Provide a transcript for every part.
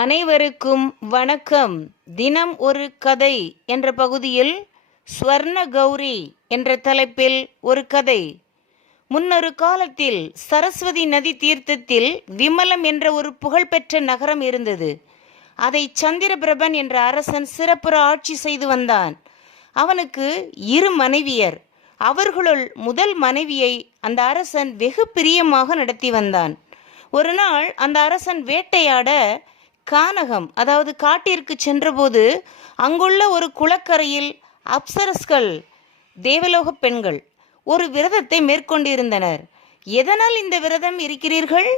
அனைவருக்கும் வணக்கம். தினம் ஒரு கதை என்ற பகுதியில் ஸ்வர்ண கௌரி என்ற தலைப்பில் ஒரு கதை. முன்னொரு காலத்தில் சரஸ்வதி நதி தீர்த்தத்தில் விமலம் என்ற ஒரு புகழ்பெற்ற நகரம் இருந்தது. அதை சந்திரபிரபன் என்ற அரசன் சிறப்புற ஆட்சி செய்து வந்தான். அவனுக்கு இரு மனைவியர். அவர்களுள் முதல் மனைவியை அந்த அரசன் வெகு பிரியமாக நடத்தி வந்தான். ஒரு நாள் அந்த அரசன் வேட்டையாட கானகம் அதாவது காட்டிற்கு சென்றபோது அங்குள்ள ஒரு குளக்கரையில் அப்சரஸ்கள் தேவலோக பெண்கள் ஒரு விரதத்தை மேற்கொண்டிருந்தனர். எதனால் இந்த விரதம் இருக்கிறீர்கள்?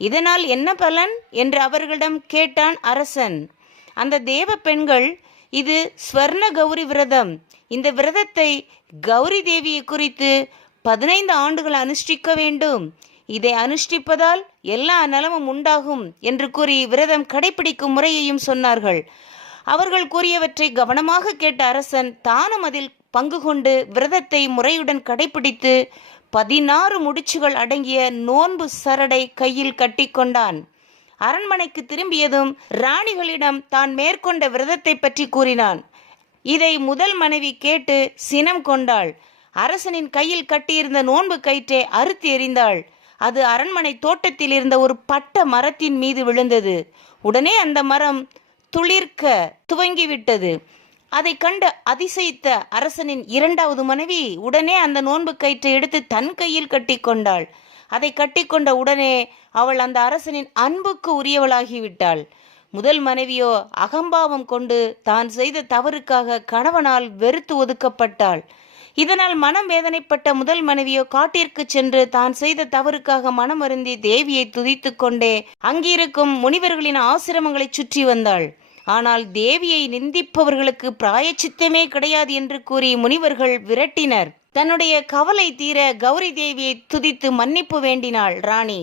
இதனால் என்ன பலன்? என்று அவர்களிடம் கேட்டான் அரசன். அந்த தேவ பெண்கள் இது ஸ்வர்ண கௌரி விரதம். இந்த விரதத்தை கௌரி தேவியை குறித்து பதினைந்து ஆண்டுகள் அனுஷ்டிக்க வேண்டும். இதை அனுஷ்டிப்பதால் எல்லா நலமும் உண்டாகும் என்று கூறி விரதம் கடைபிடிக்கும் முறையையும் சொன்னார்கள். அவர்கள் கூறியவற்றை கவனமாக கேட்ட அரசன் தானும் அதில் பங்கு கொண்டு விரதத்தை முறையுடன் கடைபிடித்து பதினாறு முடிச்சுகள் அடங்கிய நோன்பு சரடை கையில் கட்டிக்கொண்டான் அரண்மனைக்கு திரும்பியதும் ராணிகளிடம் தான் மேற்கொண்ட விரதத்தை பற்றி கூறினான். இதை முதல் மனைவி கேட்டு சினம் கொண்டாள். அரசனின் கையில் கட்டியிருந்த நோன்பு கயிற்றை அறுத்து எறிந்தாள். அது அரண்மனை தோட்டத்தில் இருந்த ஒரு பட்ட மரத்தின் மீது விழுந்தது. உடனே அந்த மரம் துளிர்க்க துவங்கிவிட்டது. அதை கண்டு அதிசயித்த அரசனின் இரண்டாவது மனைவி உடனே அந்த நோன்பு கயிற்றை எடுத்து தன் கையில் கட்டிக்கொண்டாள் அதை கட்டிக்கொண்ட உடனே அவள் அந்த அரசனின் அன்புக்கு உரியவளாகிவிட்டாள் முதல் மனைவியோ அகம்பாவம் கொண்டு தான் செய்த தவறுக்காக கணவனால் வெறுத்து ஒதுக்கப்பட்டாள். இதனால் மனம் வேதனைப்பட்ட முதல் மனைவியோ காட்டிற்கு சென்று தான் செய்த தவறுக்காக மனம் அருந்தி தேவியை துதித்து கொண்டே அங்கிருக்கும் முனிவர்களின் ஆசிரமங்களை சுற்றி வந்தாள். ஆனால் தேவியை நிந்திப்பவர்களுக்கு பிராயச்சித்தமே கிடையாது என்று கூறி முனிவர்கள் விரட்டினர். தன்னுடைய கவலை தீர கௌரி தேவியை துதித்து மன்னிப்பு வேண்டினாள் ராணி.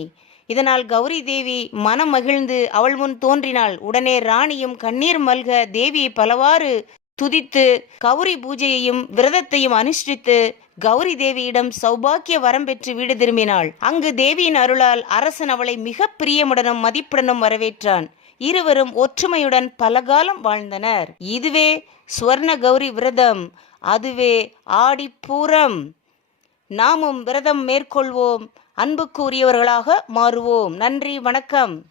இதனால் கௌரி தேவி மனம் மகிழ்ந்து அவள் முன் தோன்றினாள். உடனே ராணியும் கண்ணீர் மல்க தேவியை பலவாறு துதித்து கௌரி பூஜையையும் விரதத்தையும் அனுஷ்டித்து கௌரி தேவியிடம் சௌபாக்கிய வரம் பெற்று வீடு திரும்பினாள். அங்கு தேவியின் அருளால் அரசன் அவளை மிக பிரியமுடனும் மதிப்புடனும் வரவேற்றான். இருவரும் ஒற்றுமையுடன் பலகாலம் வாழ்ந்தனர். இதுவே சுவர்ண கௌரி விரதம். அதுவே ஆடிப்பூரம். நாமும் விரதம் மேற்கொள்வோம். அன்புக்கு உரியவர்களாக மாறுவோம். நன்றி வணக்கம்.